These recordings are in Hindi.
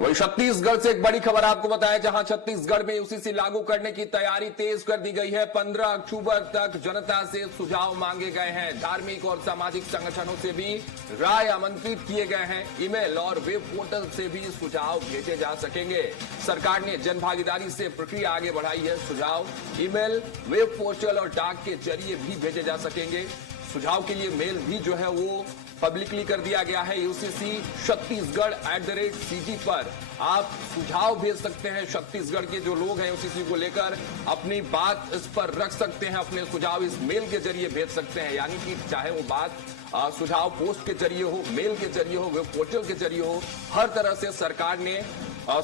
तो वही छत्तीसगढ़ से एक बड़ी खबर आपको बताएं, जहां छत्तीसगढ़ में यूसीसी लागू करने की तैयारी तेज कर दी गई है। 15 अक्टूबर तक जनता से सुझाव मांगे गए हैं। धार्मिक और सामाजिक संगठनों से भी राय आमंत्रित किए गए हैं। ईमेल और वेब पोर्टल से भी सुझाव भेजे जा सकेंगे। सरकार ने जन भागीदारी से प्रक्रिया आगे बढ़ाई है। सुझाव ईमेल, वेब पोर्टल और डाक के जरिए भी भेजे जा सकेंगे। सुझाव के लिए मेल भी जो है वो पब्लिकली कर दिया गया है। यूसीसी छत्तीसगढ़ @CG पर आप सुझाव भेज सकते हैं। छत्तीसगढ़ के जो लोग हैं यूसीसी को लेकर अपनी बात इस पर रख सकते हैं। अपने सुझाव इस मेल के जरिए भेज सकते हैं, यानी कि चाहे वो बात सुझाव पोस्ट के जरिए हो, मेल के जरिए हो, वेब पोर्टल के जरिए हो, हर तरह से सरकार ने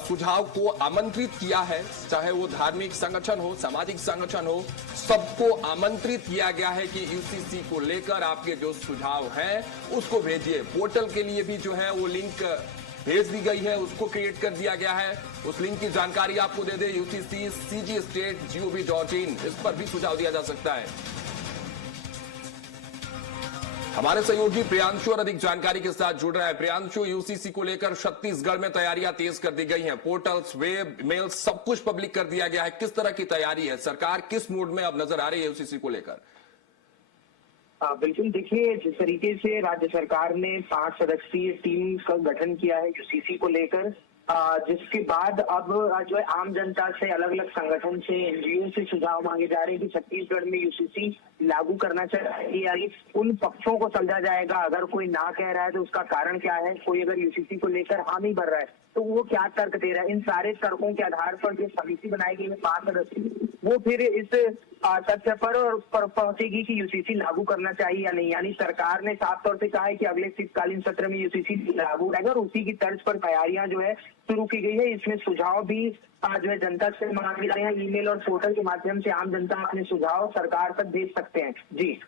सुझाव को आमंत्रित किया है। चाहे वो धार्मिक संगठन हो, सामाजिक संगठन हो, सबको आमंत्रित किया गया है कि यूसीसी को लेकर आपके जो सुझाव हैं उसको भेजिए। पोर्टल के लिए भी जो है वो लिंक भेज दी गई है, उसको क्रिएट कर दिया गया है। उस लिंक की जानकारी आपको दे दे, UCC CGState.gov.in, इस पर भी सुझाव दिया जा सकता है। हमारे सहयोगी प्रियांशु और अधिक जानकारी के साथ जुड़ रहा है। प्रियांशु, यूसीसी को लेकर छत्तीसगढ़ में तैयारियां तेज कर दी गई हैं। पोर्टल्स, वेब, मेल सब कुछ पब्लिक कर दिया गया है। किस तरह की तैयारी है? सरकार किस मूड में अब नजर आ रही है यूसीसी को लेकर? बिल्कुल, देखिए, जिस तरीके से राज्य सरकार ने 5 सदस्यीय टीम का गठन किया है यूसीसी को लेकर, जिसके बाद अब जो है आम जनता से, अलग अलग संगठन से, एनजीओ से सुझाव मांगे जा रहे हैं कि छत्तीसगढ़ में यूसीसी लागू करना चाहिए, यानी उन पक्षों को समझा जाएगा। अगर कोई ना कह रहा है तो उसका कारण क्या है, कोई अगर यूसीसी को लेकर हामी भर रहा है तो वो क्या तर्क दे रहा है। इन सारे तर्कों के आधार पर जो समिति बनाई गई है 5 सदस्यीय, वो फिर इस तथ्य पर पहुंचेगी कि यूसीसी लागू करना चाहिए या नहीं। यानी सरकार ने साफ तौर से कहा है कि अगले शीतकालीन सत्र में यूसीसी लागू रहेगा और उसी की तर्ज पर तैयारियां जो है शुरू की गई है। इसमें सुझाव भी जो है जनता से मांगे जा रहे हैं। ईमेल और पोर्टल के माध्यम से आम जनता अपने सुझाव सरकार तक भेज सकते हैं। जी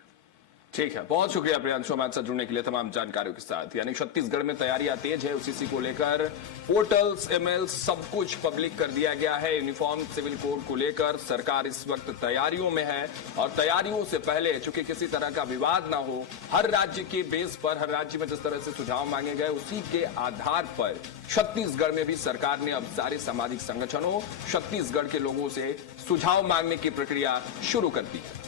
ठीक है, बहुत शुक्रिया प्रियांशु हमारे साथ जुड़ने के लिए तमाम जानकारियों के साथ। यानी छत्तीसगढ़ में तैयारियां तेज है। यूसीसी को लेकर पोर्टल्स, ईमेल सब कुछ पब्लिक कर दिया गया है। यूनिफॉर्म सिविल कोड को लेकर सरकार इस वक्त तैयारियों में है और तैयारियों से पहले चूंकि किसी तरह का विवाद ना हो, हर राज्य के बेस पर, हर राज्य में जिस तरह से सुझाव मांगे गए उसी के आधार पर छत्तीसगढ़ में भी सरकार ने अब सारे सामाजिक संगठनों, छत्तीसगढ़ के लोगों से सुझाव मांगने की प्रक्रिया शुरू कर दी है।